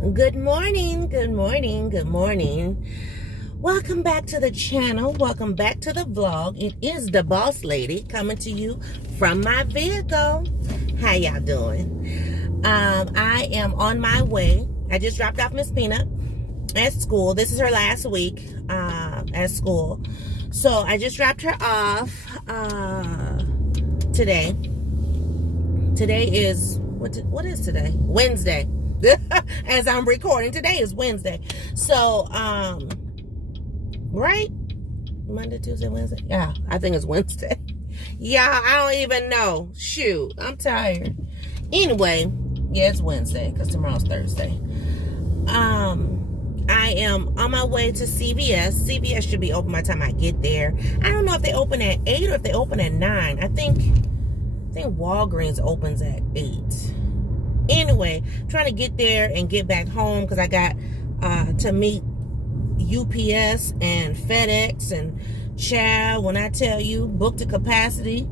Good morning, good morning, good morning. Welcome back to the channel. Welcome back to the vlog. It is the Boss Lady coming to you from my vehicle. How y'all doing? I am on my way. I just dropped off Miss Peanut at school. This is her last week at school. So I just dropped her off today. Today is, what is today? Wednesday. As I'm recording, today is Wednesday. So, right? Monday, Tuesday, Wednesday? Yeah, I think it's Wednesday. Yeah, I don't even know. Shoot, I'm tired. Anyway, yeah, it's Wednesday because tomorrow's Thursday. I am on my way to CVS. CVS should be open by the time I get there. I don't know if they open at 8 or if they open at 9. I think Walgreens opens at 8. Anyway, trying to get there and get back home because I got to meet UPS and FedEx and child. When I tell you, booked the capacity,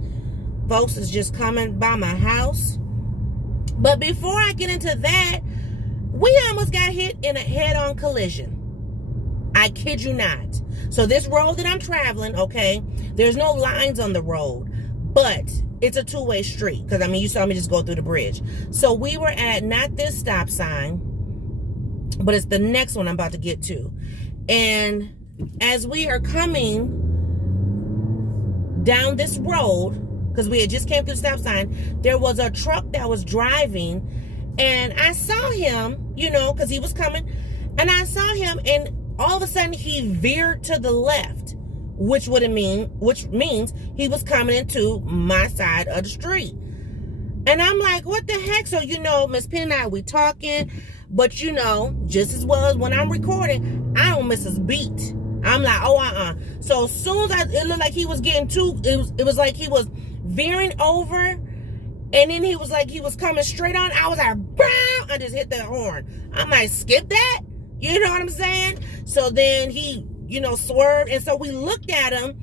folks is just coming by my house. But before I get into that, we almost got hit in a head-on collision. I kid you not. So this road that I'm traveling, okay, there's no lines on the road, but it's a two-way street because, I mean, you saw me just go through the bridge. So we were at not this stop sign, but it's the next one I'm about to get to. And as we are coming down this road, because we had just came through the stop sign, there was a truck that was driving, and I saw him, you know, because he was coming, and I saw him, and all of a sudden he veered to the left, which means he was coming into my side of the street. And I'm like, what the heck? So, you know, Miss Penn and I, we talking, but you know, just as well as when I'm recording, I don't miss his beat. I'm like, oh, So as soon as it looked like he was getting it was like he was veering over, and then he was like, he was coming straight on. I was like, BAM! I just hit that horn. I'm like, skip that? You know what I'm saying? So then he, you know, swerved. And so we looked at him,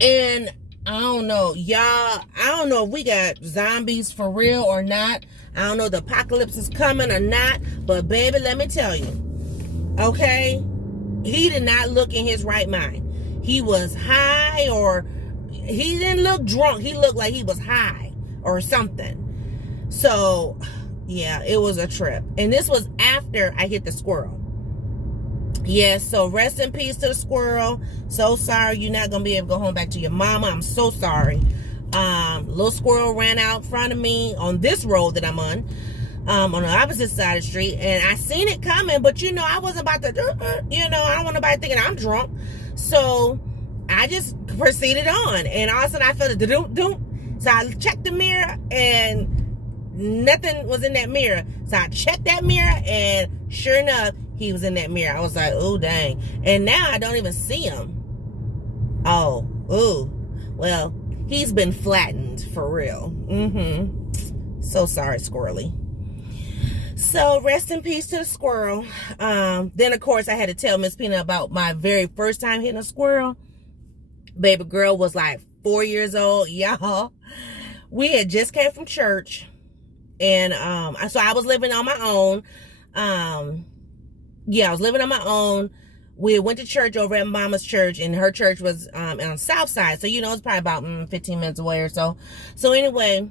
and I don't know, y'all, I don't know if we got zombies for real or not. I don't know if the apocalypse is coming or not, but baby, let me tell you, okay, he did not look in his right mind. He was high, or he didn't look drunk. He looked like he was high or something. So, yeah, it was a trip. And this was after I hit the squirrel. Yes, so rest in peace to the squirrel. So sorry you're not going to be able to go home back to your mama. I'm so sorry. Little squirrel ran out in front of me on this road that I'm on the opposite side of the street. And I seen it coming, but, you know, I wasn't about to, you know, I don't want nobody thinking I'm drunk. So I just proceeded on. And all of a sudden I felt a doom. So I checked the mirror and nothing was in that mirror. So I checked that mirror, and sure enough, he was in that mirror. I was like, oh, dang. And now I don't even see him. Oh, ooh. Well, he's been flattened for real. So sorry, squirrely. So rest in peace to the squirrel. Then, of course, I had to tell Miss Peanut about my very first time hitting a squirrel. Baby girl was like 4 years old. Y'all, we had just came from church. And so I was living on my own. Yeah, I was living on my own. We went to church over at Mama's church, and her church was on the south side. So, you know, it's probably about 15 minutes away or so. So anyway,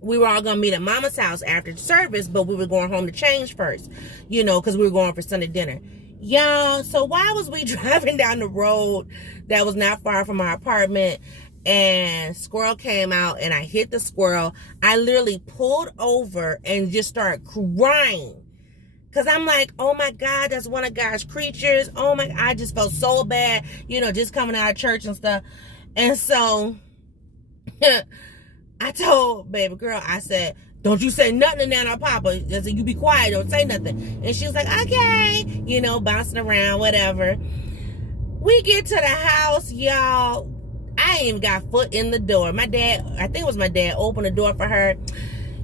we were all going to meet at Mama's house after the service, but we were going home to change first, you know, because we were going for Sunday dinner. Y'all, so why was we driving down the road that was not far from our apartment, and squirrel came out, and I hit the squirrel? I literally pulled over and just started crying. Because I'm like, oh my God, that's one of God's creatures. Oh my, I just felt so bad, you know, just coming out of church and stuff. And so I told baby girl, I said, don't you say nothing to Nana or Papa. I said, you be quiet, don't say nothing. And she was like, okay, you know, bouncing around, whatever. We get to the house, y'all. I ain't even got foot in the door. My dad, I think it was my dad, opened the door for her.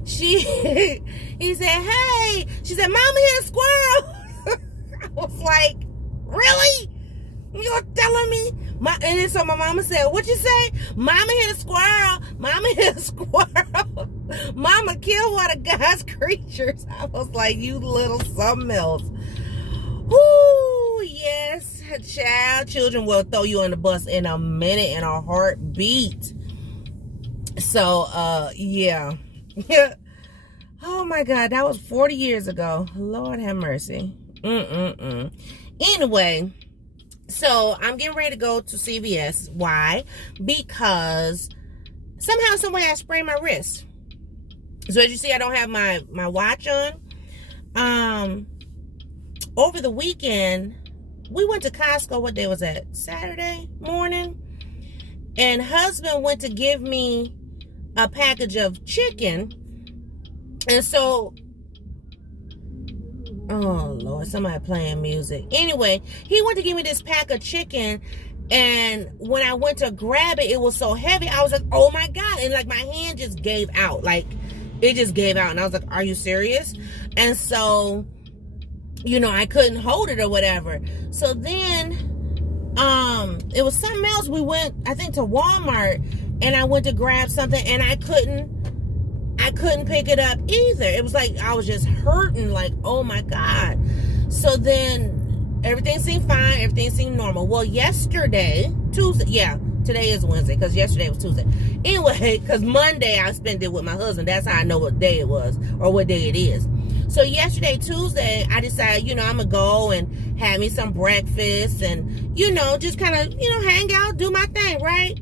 He said, hey, she said, Mama hit a squirrel. I was like, really? You're telling me? And then so my mama said, what you say? Mama hit a squirrel. Mama hit a squirrel. Mama killed one of God's creatures. I was like, you little something else. Whoo, yes, child. Children will throw you on the bus in a minute, in a heartbeat. So, yeah. Oh my God, that was 40 years ago. Lord have mercy. Anyway, so I'm getting ready to go to CVS. Why? Because somehow, some way, I sprained my wrist. So as you see, I don't have my watch on. Over the weekend, we went to Costco. What day was that? Saturday morning. And husband went to give me a package of chicken. And so, oh Lord, somebody playing music. Anyway, he went to give me this pack of chicken. And when I went to grab it, it was so heavy. I was like, oh my God. And like my hand just gave out. Like it just gave out. And I was like, are you serious? And so, you know, I couldn't hold it or whatever. So then, it was something else. We went, I think, to Walmart, and I went to grab something, and I couldn't pick it up either. It was like I was just hurting, like, oh my God. So then everything seemed fine, everything seemed normal. Well, yesterday, Tuesday, yeah, today is Wednesday, because yesterday was Tuesday. Anyway, because Monday I spent it with my husband. That's how I know what day it was, or what day it is. So yesterday, Tuesday, I decided, you know, I'm going to go and have me some breakfast and, you know, just kind of, you know, hang out, do my thing, right?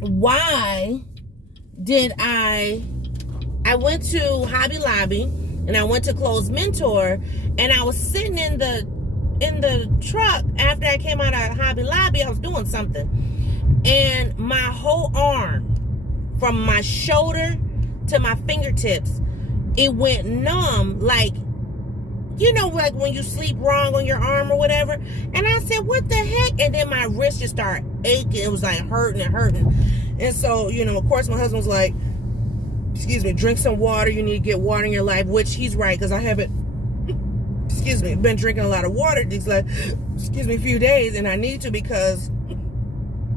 Why did I went to Hobby Lobby and I went to Clothes Mentor, and I was sitting in the truck after I came out of Hobby Lobby. I was doing something, and my whole arm, from my shoulder to my fingertips, it went numb, like, you know, like when you sleep wrong on your arm or whatever. And I said, what the heck? And then my wrist just started aching. It was like hurting and hurting. And so, you know, of course, my husband was like, excuse me, drink some water. You need to get water in your life, which he's right, because I haven't, excuse me, been drinking a lot of water these, like, excuse me, few days. And I need to, because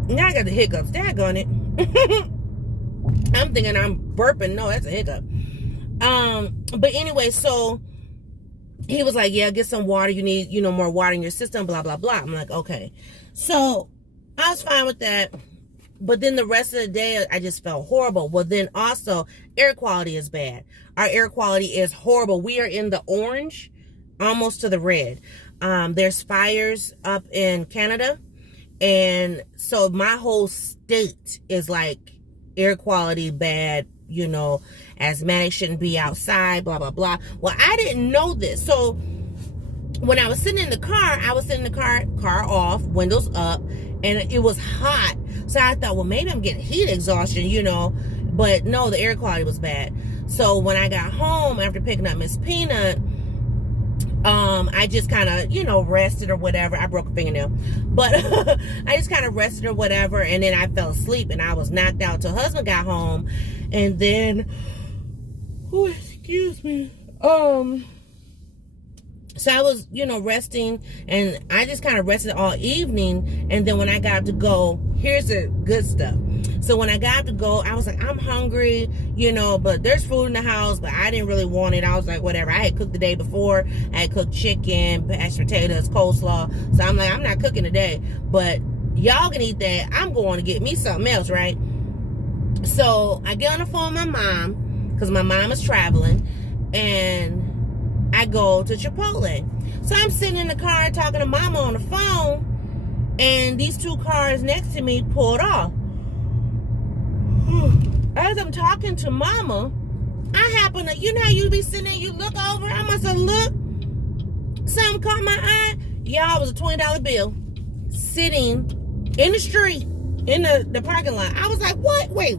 now I got the hiccups. Daggone it. I'm thinking I'm burping. No, that's a hiccup. But anyway, so he was like, yeah, get some water. You need, you know, more water in your system, blah, blah, blah. I'm like, okay. So I was fine with that. But then the rest of the day, I just felt horrible. Well, then also, air quality is bad. Our air quality is horrible. We are in the orange, almost to the red. There's fires up in Canada. And so my whole state is like air quality bad, you know, asthmatic, shouldn't be outside, blah, blah, blah. Well, I didn't know this. So when I was sitting in the car, I was sitting in the car off, windows up, and it was hot. So I thought, well, maybe I'm getting heat exhaustion, you know, but no, the air quality was bad. So when I got home after picking up Miss Peanut, I just kind of, you know, rested or whatever. I broke a fingernail, but I just kind of rested or whatever. And then I fell asleep and I was knocked out till husband got home. And then, oh, excuse me. So I was, you know, resting, and I just kind of rested all evening. And then when I got to go, here's the good stuff. So when I got to go, I was like, I'm hungry, you know, but there's food in the house, but I didn't really want it. I was like, whatever. I had cooked the day before. I had cooked chicken, mashed potatoes, coleslaw. So I'm like, I'm not cooking today, but y'all can eat that. I'm going to get me something else, right? So I get on the phone with my mom, because my mom is traveling, and I go to Chipotle. So I'm sitting in the car talking to mama on the phone, and these two cars next to me pulled off. As I'm talking to mama, I happen to, you know how you be sitting there, you look over, I must have looked, something caught my eye. Y'all, was a $20 bill sitting in the street, in the parking lot. I was like, what? Wait.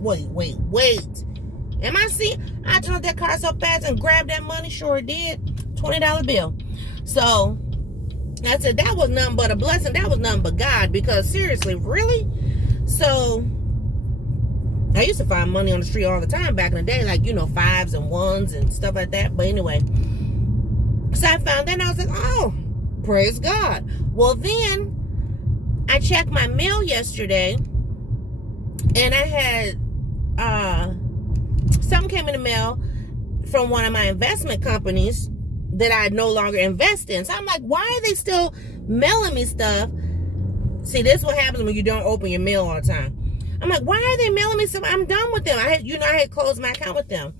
Am I seeing? I turned that car so fast and grabbed that money. Sure did. $20 bill. So I said, that was nothing but a blessing. That was nothing but God, because seriously, really? So I used to find money on the street all the time back in the day, like, you know, 5s and 1s and stuff like that. But anyway, so I found that and I was like, oh, praise God. Well, then I checked my mail yesterday, and I had something came in the mail from one of my investment companies that I no longer invest in. So I'm like, why are they still mailing me stuff? See, this is what happens when you don't open your mail all the time. I'm like, why are they mailing me stuff? I'm done with them. I had closed my account with them.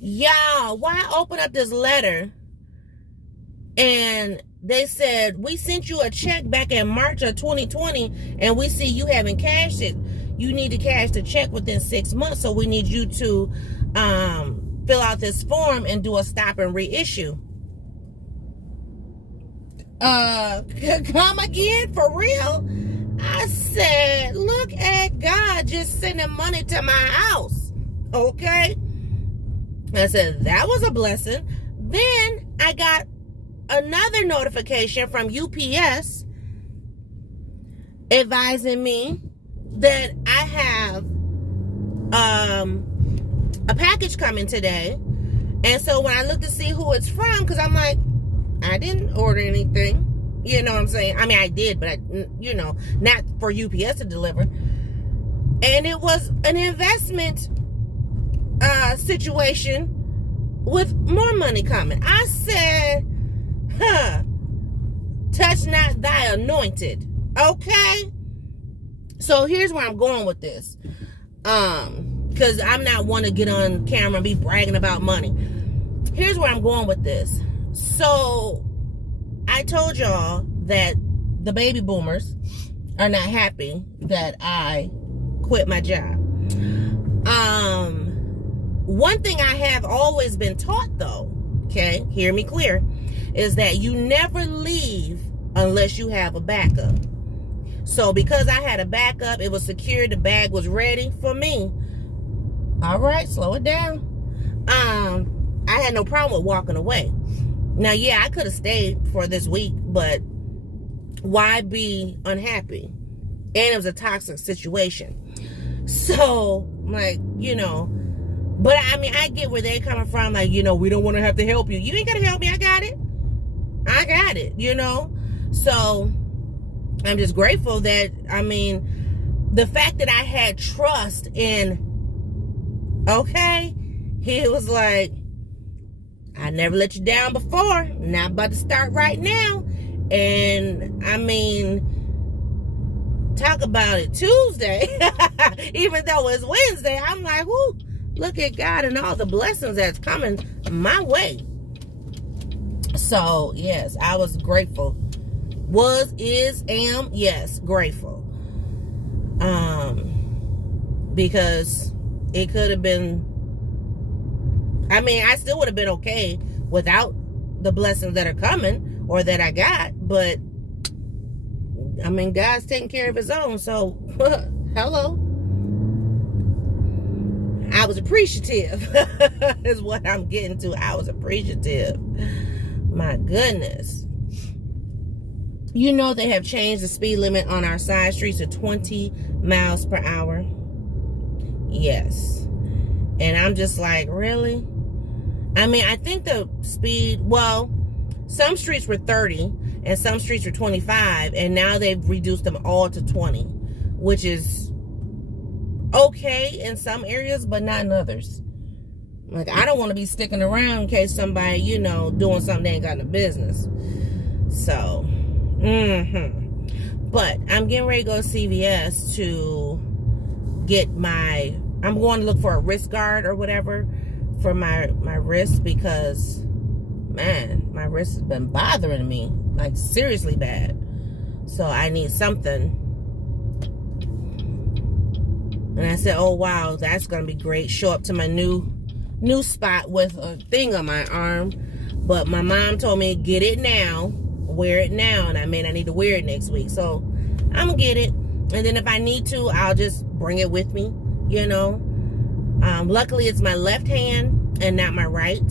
Y'all, why open up this letter and they said, we sent you a check back in March of 2020 and we see you haven't cashed it. You need to cash the check within 6 months. So we need you to fill out this form and do a stop and reissue. Come again? For real? I said, look at God just sending money to my house. Okay? I said, that was a blessing. Then I got another notification from UPS advising me that I have a package coming today. And so when I looked to see who it's from, because I'm like, I didn't order anything. You know what I'm saying? I mean, I did, but not for UPS to deliver. And it was an investment situation with more money coming. I said, touch not thy anointed. Okay? So here's where I'm going with this. Because I'm not one to get on camera and be bragging about money. Here's where I'm going with this. So I told y'all that the baby boomers are not happy that I quit my job. One thing I have always been taught, though, okay, hear me clear, is that you never leave unless you have a backup. So because I had a backup, it was secure, the bag was ready for me. All right, slow it down. I had no problem with walking away. Now, yeah, I could have stayed for this week, but why be unhappy? And it was a toxic situation. So, like, but I mean, I get where they're coming from. Like, we don't want to have to help you. You ain't got to help me. I got it, So, I'm just grateful that, the fact that I had trust in, okay, he was like, I never let you down before. Not about to start right now. And talk about it Tuesday. Even though it's Wednesday, I'm like, whoo, look at God and all the blessings that's coming my way. So, yes, I was grateful. Was, is, am, yes, grateful. Because it could have been, I still would have been okay without the blessings that are coming or that I got, but God's taking care of his own, so hello. I was appreciative is what I'm getting to. I was appreciative. My goodness. They have changed the speed limit on our side streets to 20 miles per hour. Yes. And I'm just like, really? I think the speed, some streets were 30 and some streets were 25, and now they've reduced them all to 20, which is okay in some areas, but not in others. Like, I don't want to be sticking around in case somebody, doing something they ain't got no business. So, But I'm getting ready to go to CVS to get I'm going to look for a wrist guard or whatever for my wrist, because man, my wrist has been bothering me, like seriously bad. So I need something. And I said, oh wow, that's gonna be great. Show up to my new spot with a thing on my arm. But my mom told me, get it now, wear it now, and I need to wear it next week. So I'm gonna get it, and then if I need to, I'll just bring it with me. Luckily it's my left hand and not my right.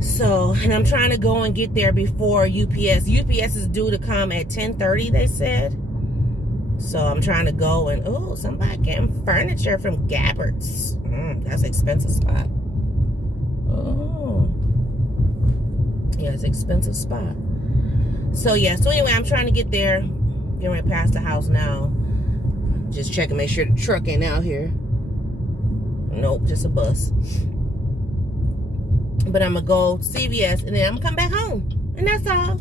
So, and I'm trying to go and get there before UPS. UPS is due to come at 10:30, they said. So I'm trying to go and, oh, somebody getting furniture from Gabbard's. That's an expensive spot. Oh. Yeah, it's an expensive spot. So, yeah. So, anyway, I'm trying to get there. Getting right past the house now. Just checking, make sure the truck ain't out here. Nope, just a bus. But I'm going to go CVS, and then I'm going to come back home. And that's all.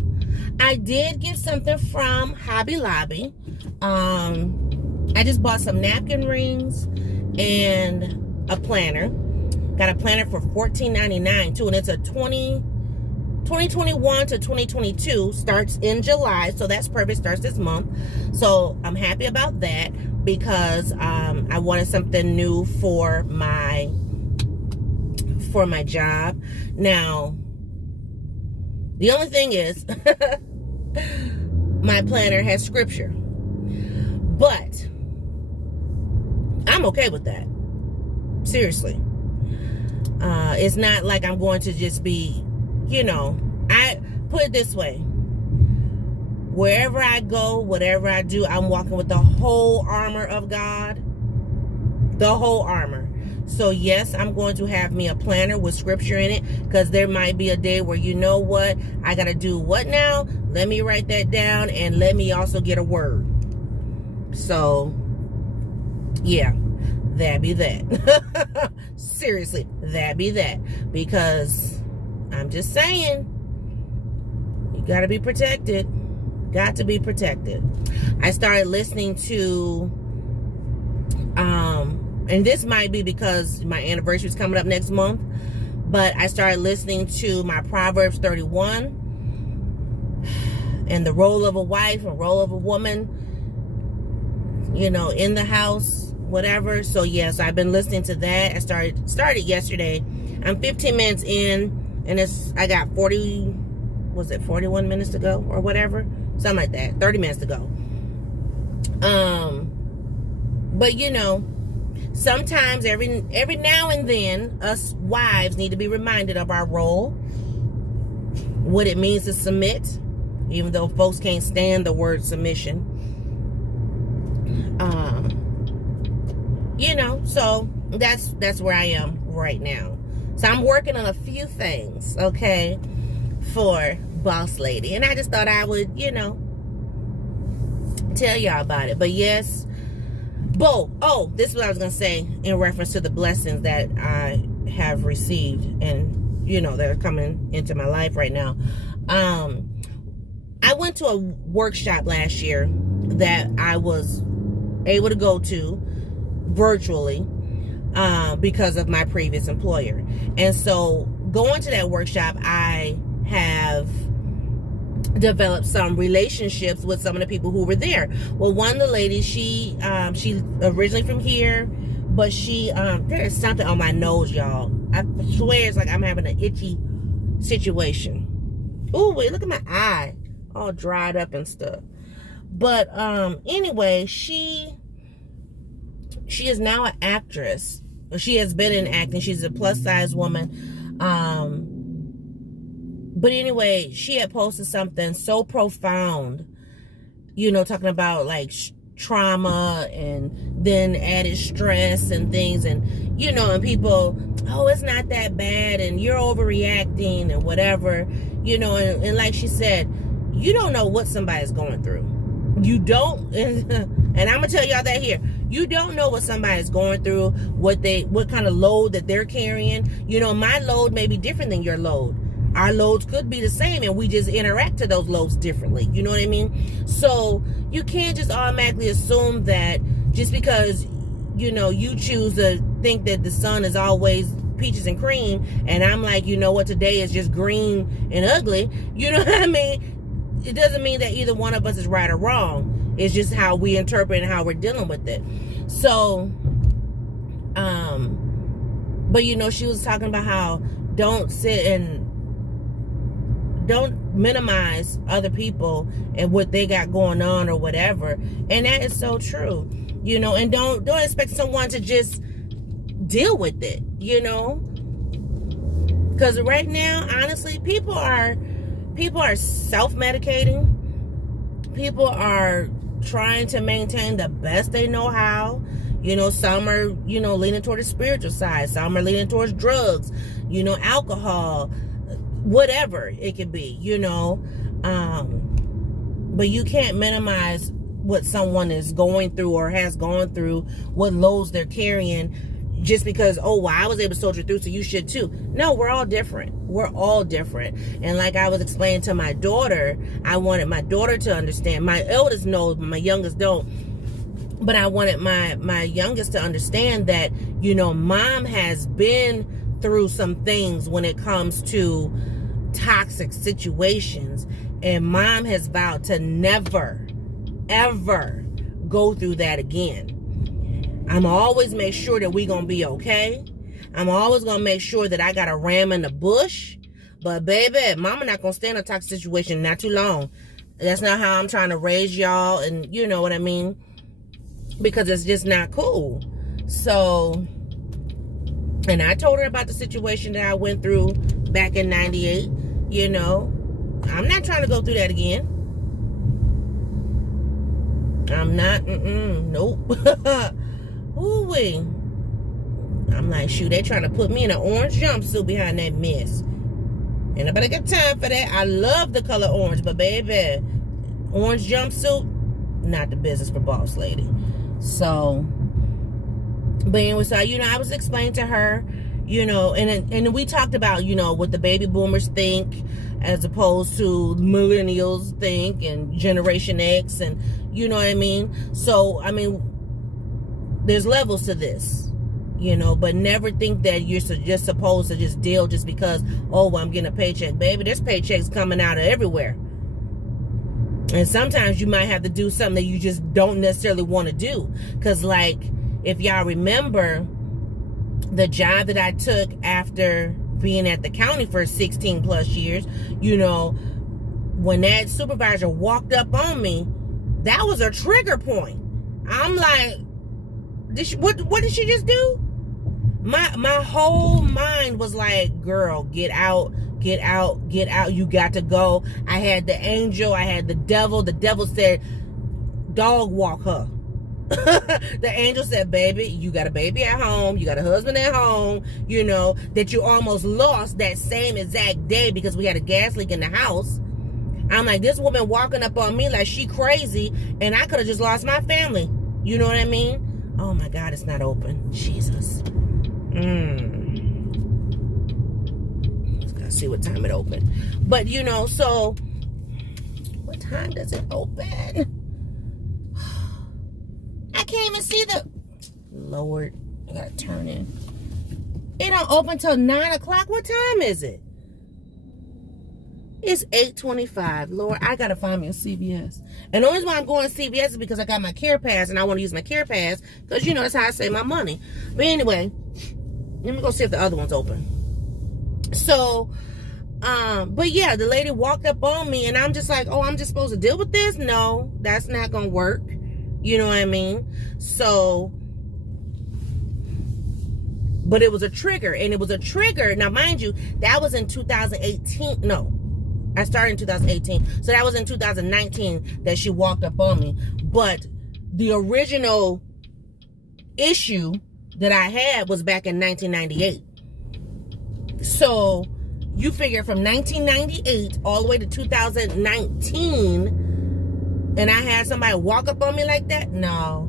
I did get something from Hobby Lobby. I just bought some napkin rings and a planner. Got a planner for $14.99 too, and it's a 2021 to 2022. Starts in July, so that's perfect. Starts this month. So I'm happy about that because I wanted something new for my job. Now, the only thing is, my planner has scripture, but I'm okay with that. Seriously. It's not like I'm going to just be, I put it this way. Wherever I go, whatever I do, I'm walking with the whole armor of God. The whole armor. So yes, I'm going to have me a planner with scripture in it, because there might be a day where, you know what, I got to do what now? Let me write that down, and let me also get a word. So, yeah, that be that. Seriously, that be that. Because I'm just saying, you got to be protected. Got to be protected. I started listening to, and this might be because my anniversary is coming up next month, but I started listening to my Proverbs 31 and the role of a wife and role of a woman, in the house, whatever. So yes, I've been listening to that. I started yesterday. I'm 15 minutes in, and I got 41 minutes to go or whatever, something like that. 30 minutes to go. But sometimes every now and then, us wives need to be reminded of our role, what it means to submit, even though folks can't stand the word submission. So that's where I am right now. So I'm working on a few things, okay, for Boss Lady, and I just thought I would, tell y'all about it. But yes. This is what I was going to say in reference to the blessings that I have received and, that are coming into my life right now. I went to a workshop last year that I was able to go to virtually because of my previous employer. And so going to that workshop, I have developed some relationships with some of the people who were there. Well, one of the ladies, she originally from here, but there is something on my nose, y'all. I swear it's like I'm having an itchy situation. Ooh, wait, look at my eye, all dried up and stuff. But anyway, she is now an actress. She has been in acting. She's a plus size woman. But anyway, she had posted something so profound, talking about like trauma and then added stress and things, and and people, oh, it's not that bad and you're overreacting and whatever, and like she said, you don't know what somebody's going through. You don't, and I'm gonna tell y'all that here. You don't know what somebody's going through, what kind of load that they're carrying. My load may be different than your load. Our loads could be the same, and we just interact to those loads differently. You know what I mean? So you can't just automatically assume that just because, you choose to think that the sun is always peaches and cream, and I'm like, what, today is just green and ugly. You know what I mean? It doesn't mean that either one of us is right or wrong. It's just how we interpret and how we're dealing with it. So, but she was talking about how don't sit and don't minimize other people and what they got going on or whatever. And that is so true, and don't expect someone to just deal with it, because right now, honestly, people are self-medicating. People are trying to maintain the best they know how. Some are, leaning toward the spiritual side. Some are leaning towards drugs, alcohol, whatever it could be, but you can't minimize what someone is going through or has gone through, what loads they're carrying. just because, oh, well, I was able to soldier through, so you should too. No, we're all different. We're all different. And like I was explaining to my daughter, I wanted my daughter to understand. My eldest knows, but my youngest don't. But I wanted my youngest to understand that, you know, mom has been through some things when it comes to toxic situations. And mom has vowed to never, ever go through that again. I'm always make sure that we gonna be okay. I'm always gonna make sure that I got a ram in the bush. But baby, mama not gonna stay in a toxic situation not too long. That's not how I'm trying to raise y'all, and you know what I mean? Because it's just not cool. So, and I told her about the situation that I went through back in 98. You know, I'm not trying to go through that again. I'm not, nope. Ooh-wee. I'm like, shoot, they trying to put me in an orange jumpsuit behind that mess. And I better get time for that. I love the color orange, but baby, orange jumpsuit, not the business for boss lady. So, but anyway, so, you know, I was explaining to her, you know, and we talked about, you know, what the baby boomers think as opposed to millennials think and Generation X, and you know what I mean? So, I mean, there's levels to this, you know, but never think that you're just supposed to just deal just because, oh, well, I'm getting a paycheck. Baby, there's paychecks coming out of everywhere. And sometimes you might have to do something that you just don't necessarily want to do. Because, like, if y'all remember the job that I took after being at the county for 16 plus years, you know, when that supervisor walked up on me, that was a trigger point. I'm like, what did she just do? My whole mind was like, girl, get out, get out, get out. You got to go. I had the angel. I had the devil. The devil said, dog walk her. The angel said, baby, you got a baby at home. You got a husband at home, you know, that you almost lost that same exact day because we had a gas leak in the house. I'm like, this woman walking up on me like she crazy, and I could have just lost my family. You know what I mean? Oh my God, it's not open. Jesus. Let's gotta see what time it opened. But you know, so what time does it open? I can't even see the Lord. I gotta turn in. It don't open till 9 o'clock. What time is it? It's 8:25. Lord, I gotta find me a CVS. And the only reason why I'm going to CVS is because I got my Care Pass and I want to use my Care Pass because, you know, that's how I save my money. But anyway, let me go see if the other one's open. So, but yeah, the lady walked up on me and I'm just like, oh, I'm just supposed to deal with this? No, that's not gonna work. You know what I mean? So, but it was a trigger, and it was a trigger. Now, mind you, that was in 2018. No, I started in 2018. So that was in 2019 that she walked up on me. But the original issue that I had was back in 1998. So you figure from 1998 all the way to 2019, and I had somebody walk up on me like that? No.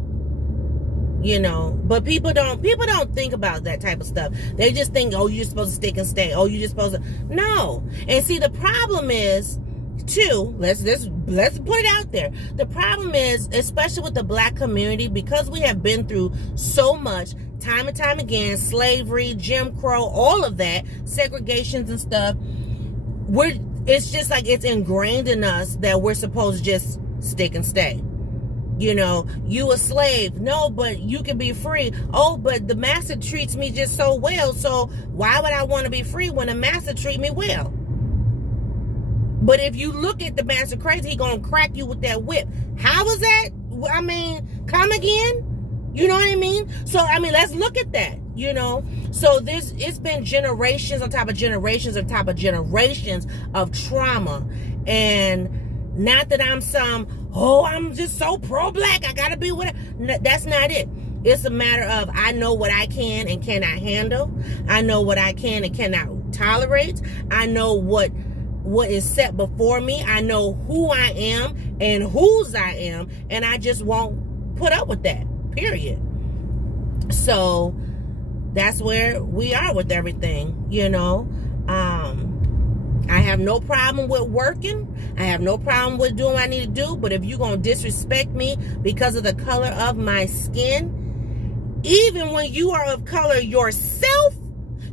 You know, but people don't think about that type of stuff. They just think, oh, you're supposed to stick and stay. Oh, you're just supposed to. No. And see, the problem is, too, let's put it out there. The problem is, especially with the black community, because we have been through so much, time and time again, slavery, Jim Crow, all of that, segregations and stuff, it's just like it's ingrained in us that we're supposed to just stick and stay. You know, you a slave. No, but you can be free. Oh, but the master treats me just so well. So why would I want to be free when the master treat me well? But if you look at the master crazy, he gonna crack you with that whip. How is that? I mean, come again? You know what I mean? So, I mean, let's look at that, you know? So it's been generations on top of generations on top of generations of trauma. And not that I'm I'm just so pro-black, I gotta be with it. No, that's not it. It's a matter of, I know what I can and cannot handle. I know what I can and cannot tolerate. I know what is set before me. I know who I am and whose I am, and I just won't put up with that, period. So, that's where we are with everything, you know. I have no problem with working. I have no problem with doing what I need to do. But if you're going to disrespect me because of the color of my skin, even when you are of color yourself,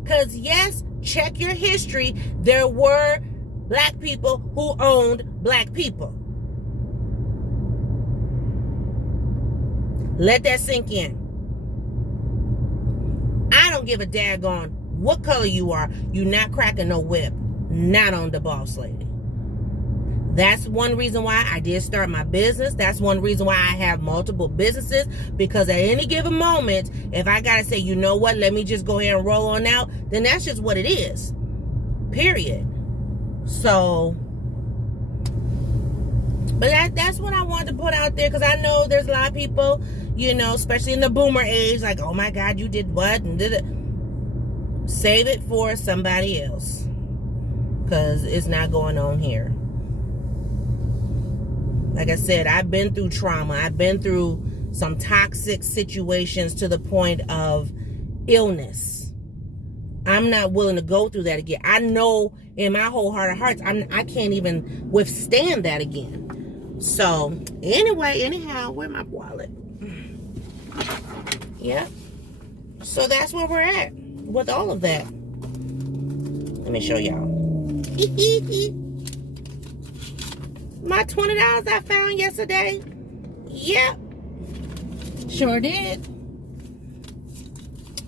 because yes, check your history. There were black people who owned black people. Let that sink in. I don't give a daggone what color you are. You not cracking no whip. Not on the Boss Lady. That's one reason why I did start my business. That's one reason why I have multiple businesses. Because at any given moment, if I gotta say, you know what, let me just go ahead and roll on out, then that's just what it is. Period. So, but that's what I wanted to put out there, because I know there's a lot of people, you know, especially in the boomer age, like, oh my God, you did what and did it. Save it for somebody else, because it's not going on here. Like I said, I've been through trauma. I've been through some toxic situations to the point of illness. I'm not willing to go through that again. I know in my whole heart of hearts, I can't even withstand that again. So, anyway, anyhow, where's my wallet? Yeah. So that's where we're at with all of that. Let me show y'all. My $20 I found yesterday. Yep. Sure did.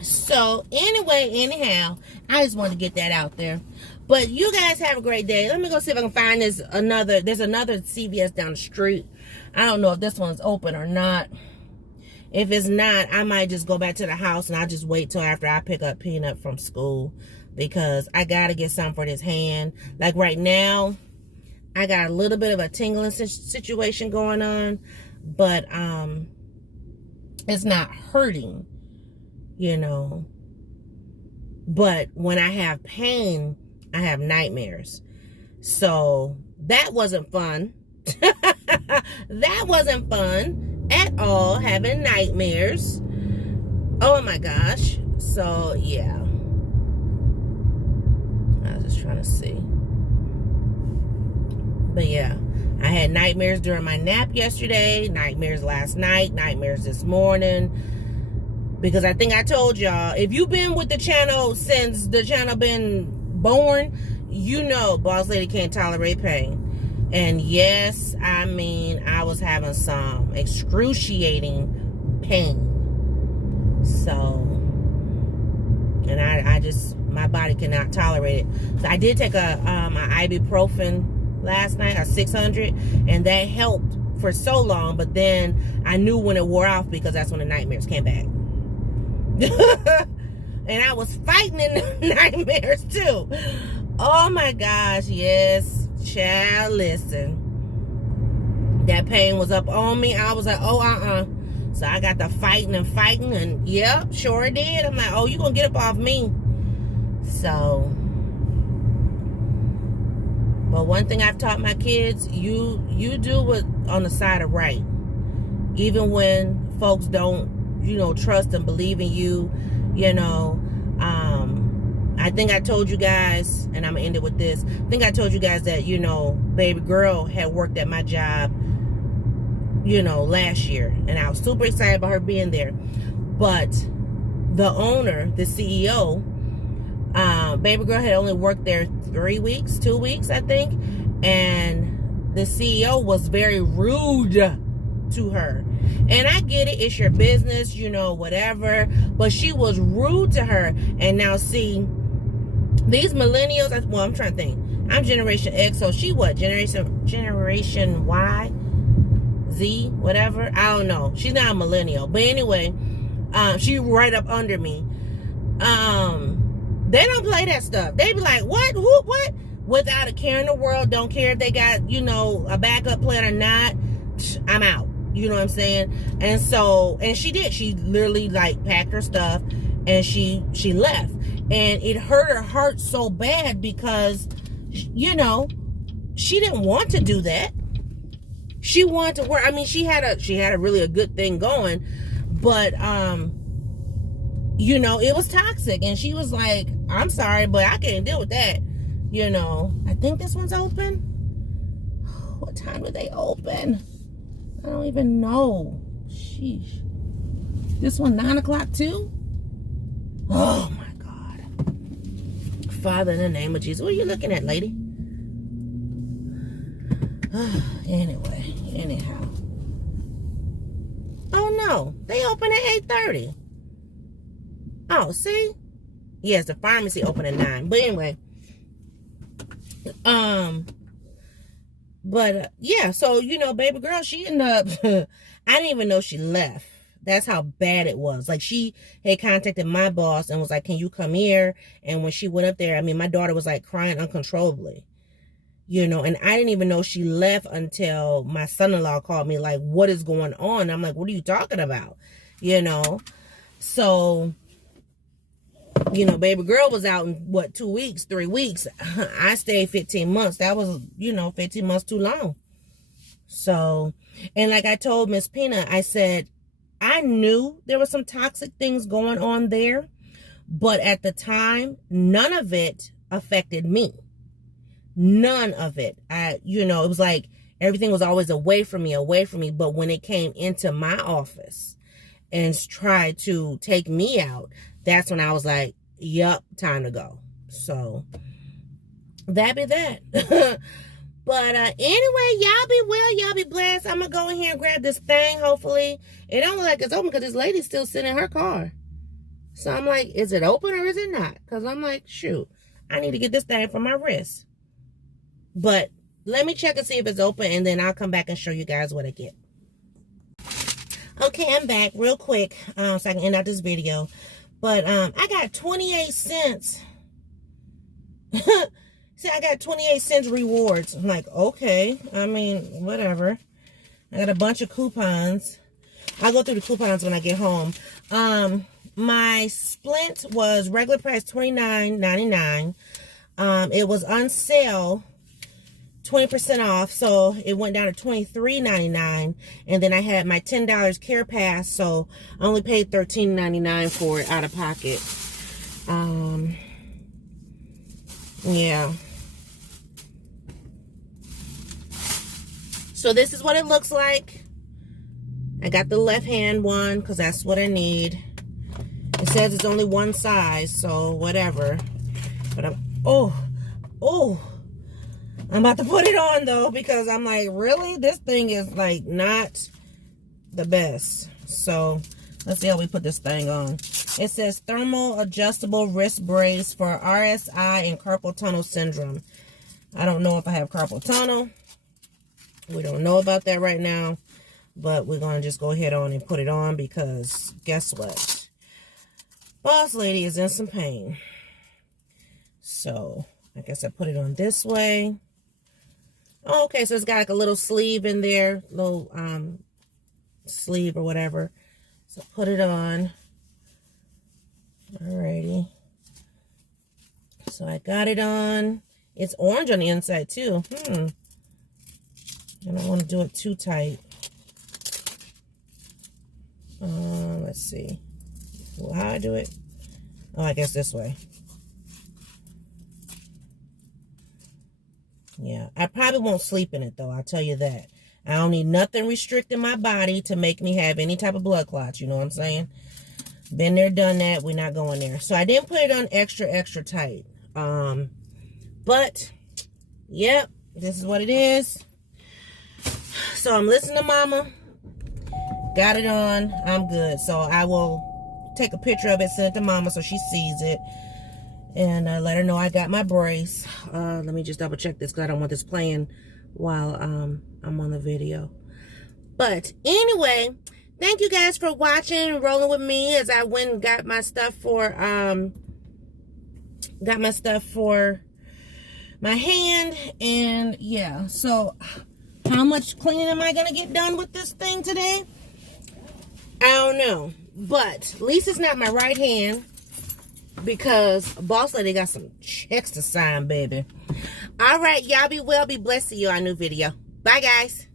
So, anyway, anyhow, I just wanted to get that out there. But you guys have a great day. Let me go see if I can find there's another CVS down the street. I don't know if this one's open or not. If it's not, I might just go back to the house and I'll just wait till after I pick up Peanut from school, because I got to get something for this hand. Like right now, I got a little bit of a tingling situation going on, but it's not hurting, you know. But when I have pain, I have nightmares. So that wasn't fun. That wasn't fun at all, having nightmares. Oh my gosh. So yeah, I was just trying to see. But yeah, I had nightmares during my nap yesterday, nightmares last night, nightmares this morning. Because I think I told y'all, if you've been with the channel since the channel been born, you know Boss Lady can't tolerate pain. And yes, I mean, I was having some excruciating pain. So, and I just, my body cannot tolerate it. So I did take an ibuprofen last night, a 600, and that helped for so long. But then I knew when it wore off, because that's when the nightmares came back. And I was fighting in the nightmares too. Oh my gosh, yes. Child, listen. That pain was up on me. I was like, oh, So I got to fighting, and yep, sure did. I'm like, oh, you gonna get up off me. So, but one thing I've taught my kids, you do what on the side of right. Even when folks don't, you know, trust and believe in you, you know. I think I told you guys, and I'm going to end it with this. I think I told you guys that, you know, baby girl had worked at my job, you know, last year. And I was super excited about her being there. But the owner, the CEO, baby girl had only worked there 2 weeks, I think. And the CEO was very rude to her. And I get it, it's your business, you know, whatever. But she was rude to her. And now see, these millennials, well, I'm trying to think. I'm Generation X, so she what? Generation Y? Z? Whatever? I don't know. She's not a millennial. But anyway, she right up under me. They don't play that stuff. They be like, what? Who? What? Without a care in the world. Don't care if they got, you know, a backup plan or not. I'm out. You know what I'm saying? And so, and she did. She literally like packed her stuff and she left. And it hurt her heart so bad because, you know, she didn't want to do that. She wanted to work. I mean, she had a really a good thing going, but you know, it was toxic. And she was like, I'm sorry, but I can't deal with that. You know, I think this one's open. What time do they open? I don't even know. Sheesh. This one 9 o'clock too? Oh my God. Father, in the name of Jesus. What are you looking at, lady? Anyway, anyhow. Oh no, they open at 8:30. Oh, see? Yes, the pharmacy open at 9. But anyway. Yeah, so, you know, baby girl, she ended up, I didn't even know she left. That's how bad it was. Like, she had contacted my boss and was like, can you come here? And when she went up there, I mean, my daughter was like crying uncontrollably, you know, and I didn't even know she left until my son-in-law called me like, what is going on? I'm like, what are you talking about? You know? So, you know, baby girl was out in, what, 2 weeks, 3 weeks. I stayed 15 months. That was, you know, 15 months too long. So, and like I told Miss Pina, I said, I knew there was some toxic things going on there, but at the time, none of it affected me. None of it. You know, it was like everything was always away from me. But when it came into my office and tried to take me out, that's when I was like, yup, time to go. So, that be that. But anyway, y'all be well, y'all be blessed. I'm going to go in here and grab this thing, hopefully. It don't look like it's open because this lady's still sitting in her car. So I'm like, is it open or is it not? Because I'm like, shoot, I need to get this thing from my wrist. But let me check and see if it's open, and then I'll come back and show you guys what I get. Okay, I'm back real quick so I can end out this video. But I got 28 cents. See, I got 28 cents rewards. I'm like, okay. I mean, whatever. I got a bunch of coupons. I'll go through the coupons when I get home. My splint was regular price $29.99. It was on sale 20% off, so it went down to $23.99. And then I had my $10 care pass, so I only paid $13.99 for it out of pocket. Yeah. So this is what it looks like. I got the left hand one because that's what I need. It says it's only one size, so whatever. But I'm about to put it on though, because I'm like, really? This thing is like not the best. So let's see how we put this thing on. It says thermal adjustable wrist brace for RSI and carpal tunnel syndrome. I don't know if I have carpal tunnel. We don't know about that right now, but we're going to just go ahead on and put it on because guess what? Boss lady is in some pain. So I guess I put it on this way. Oh, okay, so it's got like a little sleeve in there, little sleeve or whatever. So put it on. Alrighty. So I got it on. It's orange on the inside too. I don't want to do it too tight. Let's see. Well, how I do it? Oh, I guess this way. Yeah, I probably won't sleep in it though, I'll tell you that. I don't need nothing restricting my body to make me have any type of blood clots, you know what I'm saying? Been there, done that, we're not going there. So I didn't put it on extra tight. But, yep, this is what it is. So I'm listening to mama. Got it on, I'm good. So I will take a picture of it, send it to mama so she sees it. And let her know I got my brace. Let me just double check this because I don't want this playing while I'm on the video. But anyway, thank you guys for watching and rolling with me as I went and got my stuff for my hand. And yeah, so how much cleaning am I gonna get done with this thing today? I don't know, but at least it's not my right hand, because boss lady got some checks to sign, baby. All right, y'all be well, be blessed. See you on a new video. Bye, guys.